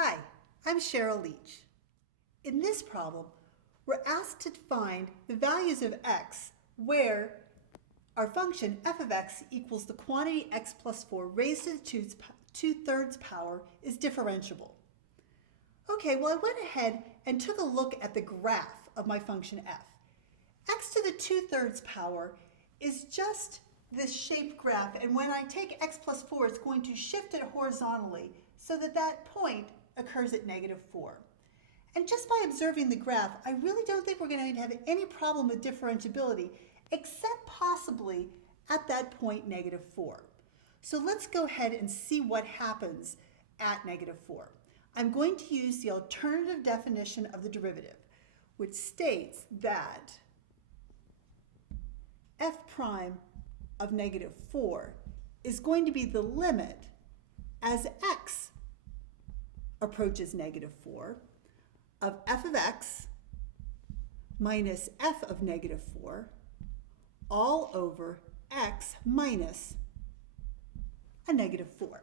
Hi, I'm Cheryl Leach. In this problem, we're asked to find the values of x where our function f of x equals the quantity x plus 4 raised to the 2/3 power is differentiable. Okay, well, I went ahead and took a look at the graph of my function f. X to the 2/3 power is just this shaped graph, and when I take x plus 4, it's going to shift it horizontally so that that point occurs at -4. And just by observing the graph, I really don't think we're going to have any problem with differentiability, except possibly at that point -4. So let's go ahead and see what happens at -4. I'm going to use the alternative definition of the derivative, which states that f prime of -4 is going to be the limit as x approaches -4 of f of x minus f of -4 all over x minus a -4.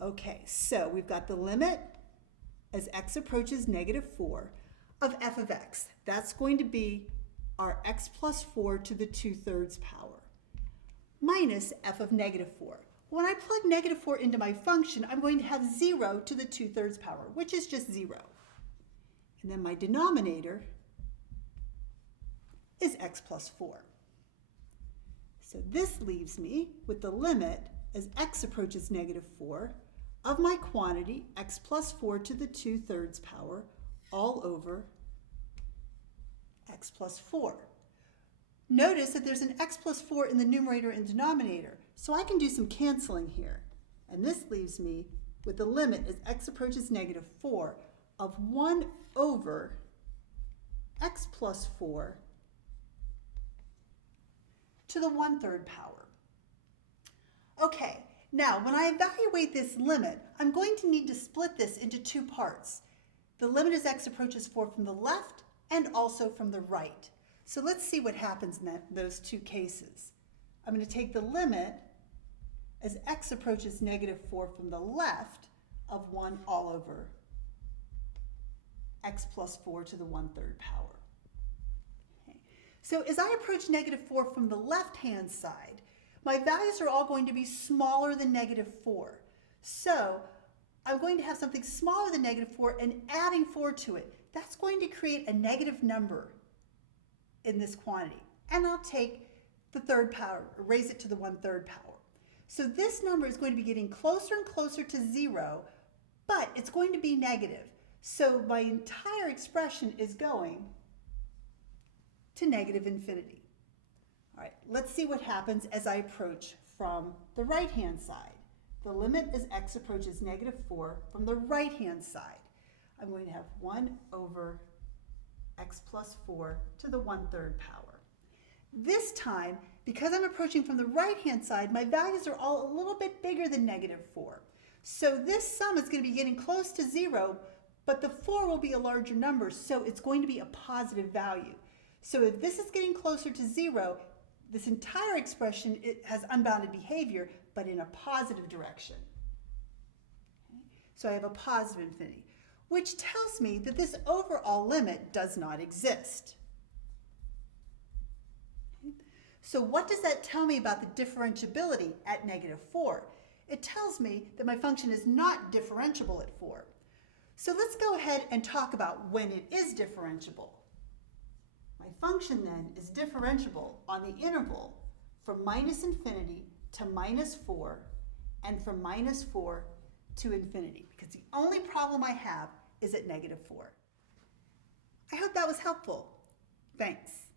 Okay, so we've got the limit as x approaches -4 of f of x. That's going to be our x plus 4 to the 2/3 power minus f of -4. When I plug -4 into my function, I'm going to have 0 to the 2/3 power, which is just 0. And then my denominator is x plus 4. So this leaves me with the limit as x approaches -4 of my quantity x plus 4 to the 2/3 power all over x plus 4. Notice that there's an x plus 4 in the numerator and denominator, so I can do some canceling here. And this leaves me with the limit as x approaches -4 of 1 over x plus 4 to the 1/3 power. Okay, now when I evaluate this limit, I'm going to need to split this into two parts. The limit as x approaches 4 from the left and also from the right. So let's see what happens in those two cases. I'm going to take the limit as x approaches -4 from the left of 1 all over x plus 4 to the 1/3 power. Okay. So as I approach -4 from the left-hand side, my values are all going to be smaller than -4. So I'm going to have something smaller than -4 and adding 4 to it. That's going to create a negative number in this quantity. And I'll take the 3rd power, raise it to the 1/3 power. So this number is going to be getting closer and closer to 0, but it's going to be negative. So my entire expression is going to -infinity. All right, let's see what happens as I approach from the right-hand side. The limit as x approaches -4 from the right-hand side. I'm going to have 1 over x plus 4 to the 1/3 power. This time, because I'm approaching from the right-hand side, my values are all a little bit bigger than -4. So this sum is going to be getting close to 0, but the 4 will be a larger number, so it's going to be a positive value. So if this is getting closer to 0, this entire expression, it has unbounded behavior, but in a positive direction. Okay? So I have a positive infinity, which tells me that this overall limit does not exist. Okay? So what does that tell me about the differentiability at -4? It tells me that my function is not differentiable at 4. So let's go ahead and talk about when it is differentiable. My function then is differentiable on the interval from -infinity to -4 and from -4 to infinity, because the only problem I have is at -4. I hope that was helpful. Thanks.